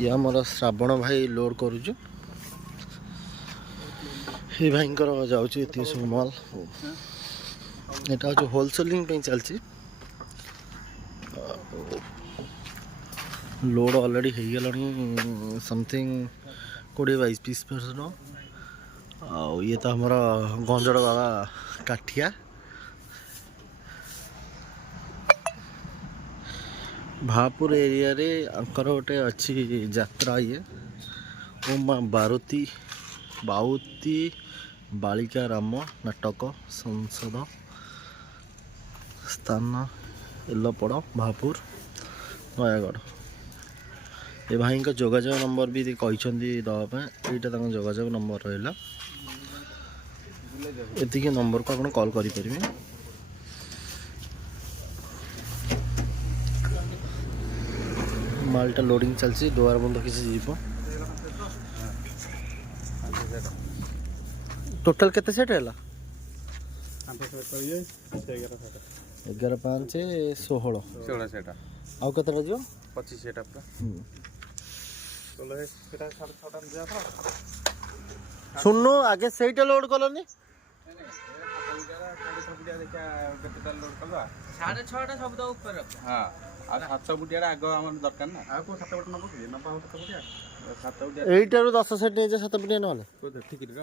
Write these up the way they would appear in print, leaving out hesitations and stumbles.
ये आमर श्रावण भाई लोड करुचु ये भाई जाऊँ ये सब माल यहाँ हूँ होलसेलिंग चलती लोड ऑलरेडी हो गला समथिंग 20-22 पीस ये तो हमारा गंजड़ बाबा काठिया भापुर एरिया रे अंकर गोटे अच्छी यात्रा ये ओम बारुती बाउती बालिका राम नाटक संसद स्थान एलपड़ भापुर नयागढ़ ये भाई का जोगाजोग नंबर भी कहते दवापाई यहाँ जोगाजोग नंबर रहा ये नंबर को आप कॉल करें। मालटा लोडिंग चलती दुआर बंद किसी जीव टोटल केते सेट है 11-5-16 सेट आउ केते रजियो 25 सेट आपका सुनो आगे सेटा लोड कलनी 6.5 सब तो ऊपर हां आ 7 फुटिया आग हमर दरकार ना आ को 7 फुट नबो कि नबा 7 फुटिया 7 फुटिया 8 रो 10 सेट नहीं 7 फुटिया नले को ठीक रे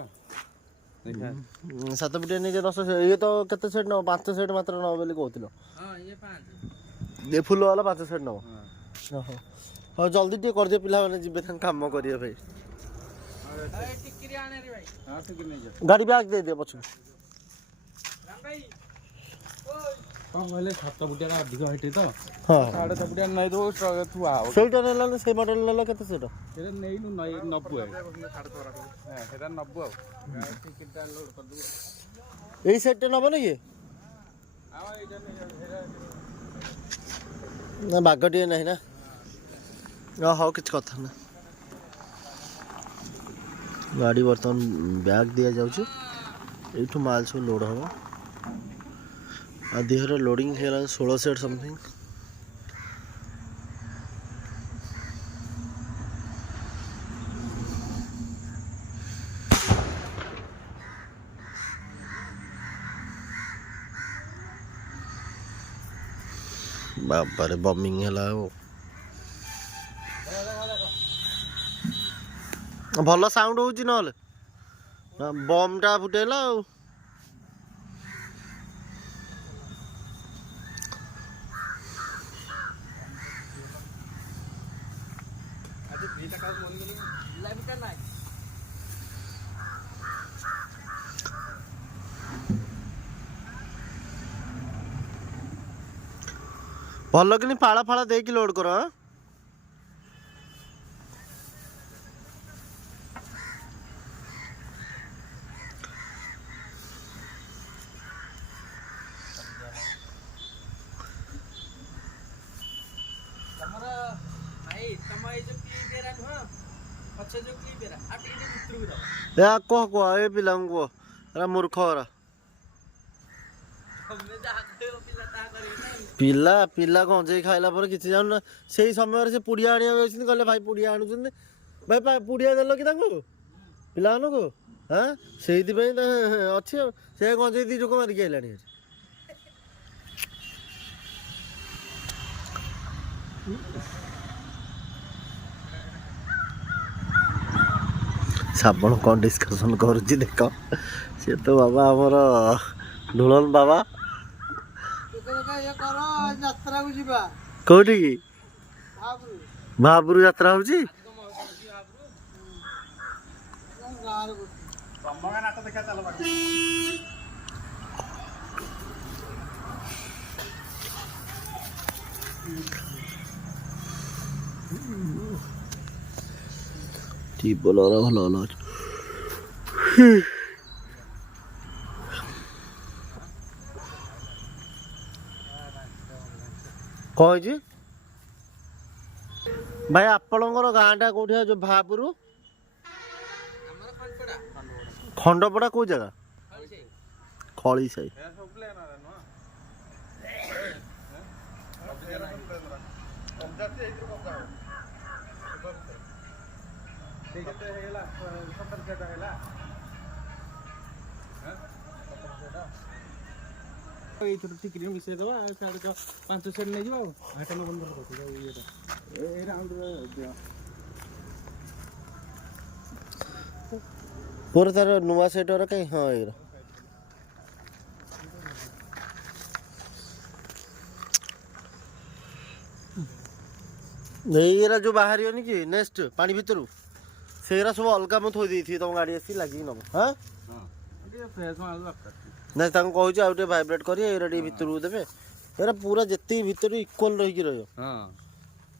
7 फुटिया नहीं 10 ये तो केते सेट न 5 सेट मात्र न बोली कहतिलो हां ये 5 ये फुल वाला 5 सेट न हां हां जल्दी टे कर दे पिला माने जिबे थन काम करिए भाई ए टिकरी आने रे भाई हां टिकरी नहीं जा गाड़ी बैग दे दे पछ राम भाई ओय कौन बोले 7 फुटिया अधिक हाइट तो हां 7.5 फुटिया नहीं तो थुआ सेटा नेला से मॉडल नेला केते सेट एरे नहीं नु 90 है हां सेटा 90 आ टिकटा लोड कर दू ए सेट न बने ये हां एटा नहीं ना बागटिए नहीं ना हाँ किछ कथा ना गाड़ी बर्तमान बैग दिया जाऊँ माल सब लोड हम आधीर लोडिंग है 16 सेट समथिंग बाबा रे बमिंग है भल साउंड होची नले बम टा फुटेला भल कि फाड़ा फाड़ा दे लोड कर कह कह ए पिला कह मूर्ख पिला पिला गंजे खाइला पर किसी जान ना से समय से पुड़िया आने कहले भाई पुड़िया आणुच भाई पुड़िया देल कि पिला को हाँ से अच्छे से गंजे दी जोक मारिक आइलानी श्रावण कौन डिस्कसन करुच्ची देख सी तो बाबा आमर ढोलन बाबा कौटी की महापुर यात्रा होची ठीक बोला भल कही भाई आपणकर गाँटा कौटी जो भापुर खंडपड़ा कौ जगह खली साई ଏଇଥର ଟିକିରି ମିଶେଇ ଦେବା ଆଉ ସାଡେ ତ 5 ସେଟ୍ ନେଇଯିବା ଆଉ ହାଟ ନ ବନ୍ଦ କରିଦେବା ଇଏଟା ଏ ରାଉଣ୍ଡ ଦିଅ ପୁରା ତାର ନୂଆ ସେଟ୍ ଗୁରା କାଇଁ ହଁ ଏଇଗୁରା ଏଇଗୁରା ଯୋଉ ବାହାରିବନି କି ନେକ୍ସଟ ପାଣି ଭିତରୁ ସେଇଗୁରା ସବୁ ଅଲଗା ମୁଁ ଥୋଇ ଦେଇଥିବି ତମ ଗାଡ଼ି ଆସିକି ଲାଗିକି ନବ ହଁ ଟିକେ ଫ୍ରେଶ୍ ମାଲ ଦରକାର ନାଇଁ ତାଙ୍କୁ କହୁଛି ଆଉ ଟିକେ ଭାଇବ୍ରେଟ୍ କରି ଏଇଗୁରା ଟିକେ ଭିତରକୁ ଦେବେ ଏଗୁରା ପୁରା ଯେତିକି ଭିତରୁ ଇକ୍ୱାଲ୍ ରହିକି ରହିବ ହଁ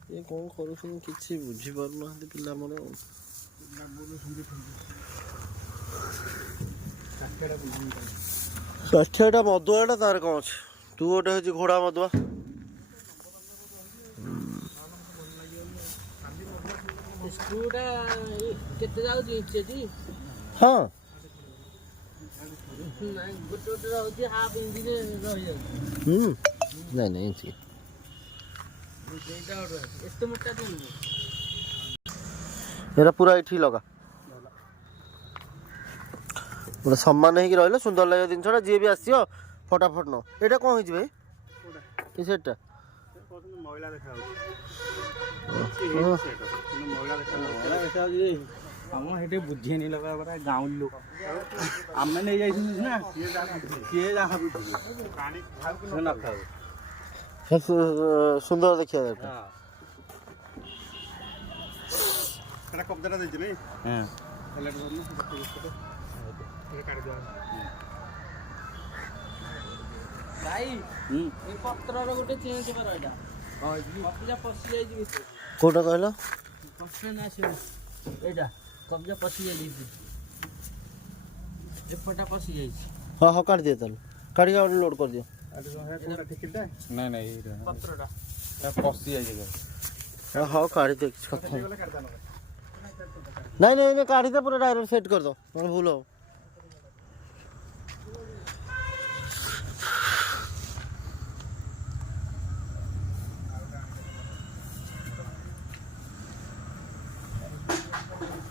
ଏ କ'ଣ କରୁଛନ୍ତି କିଛି ବୁଝିପାରୁନାହାନ୍ତି ପିଲାମାନେ ଷାଠିଏଟା ମଦୁଆଟା ତାର କ'ଣ ଅଛି ତୁ ଗୋଟେ ହେଉଛି ଘୋଡ଼ା ମଦୁଆ ସ୍କ୍ରୁଟା କେତେ ଯାଉଛି ଇଞ୍ଚେଟି ହଁ ନାଇଁ ଗୋଟେ ଗୋଟେ ରହୁଛି ହାଫ୍ ଇଞ୍ଚିରେ ରହିଯାଉଛି ନାଇଁ ନାଇଁ ଏମିତି ସେଇଟା ଗୋଟେ ଏତେ ମୋଟା ଦେଉନି ଏରା ପୁରା ଏଠି ଲଗା ଗୋଟେ ସମାନ ହେଇକି ରହିଲେ ସୁନ୍ଦର ଲାଗିବ ଜିନିଷଟା ଯିଏ ବି ଆସିବ ଫଟାଫଟ ନ ଏଇଟା କ'ଣ ହେଇଛି ଭାଇ ଏ ସେଟ୍ଟା ମଇଳା ଦେଖାଯାଉଛି ଆମ ସେଠି ବୁଝିନି ଲୋକ ପରା ଗାଉଁଲି ଲୋକ ଆମେ ନେଇ ଯାଇଛନ୍ତି ନା କିଏ ଯାହା ବୁଝିବେ ନ ଖାଉ ସୁନ୍ଦର ଦେଖିବା ଦରକାର ସେଟା କବ୍ଜାଟା ଦେଇଛି ନାଇଁ ଭାଇ ଏ ପତ୍ରର ଗୋଟେ ଚେଞ୍ଜ କର ଏଇଟା କବଜା ପଶି ଯାଇଛି ଭିତରେ କୋଉଟା କହିଲ କଷ୍ଟ ନା ଆସିବ ଏଇଟା କବଜା ପଶି ଯାଇଛି ଏପଟା ପଶି ଯାଇଛି ହଁ ହଁ କାଢ଼ିଦିଅ ତାହେଲେ କାଢ଼ିକି ଆଉ ଲୋଡ଼୍ କରିଦିଅ ନାଇଁ ନାଇଁ ପତ୍ରଟା ପଶି ଯାଇଛି ହଉ କାଢ଼ିଦିଅ କିଛି କଥା ନାଇଁ ନାଇଁ କାଢ଼ିଦିଅ ପୁରା ଡାଇରେକ୍ଟ ସେଟ୍ କରିଦେବ ନହେଲେ ଭୁଲ ହବ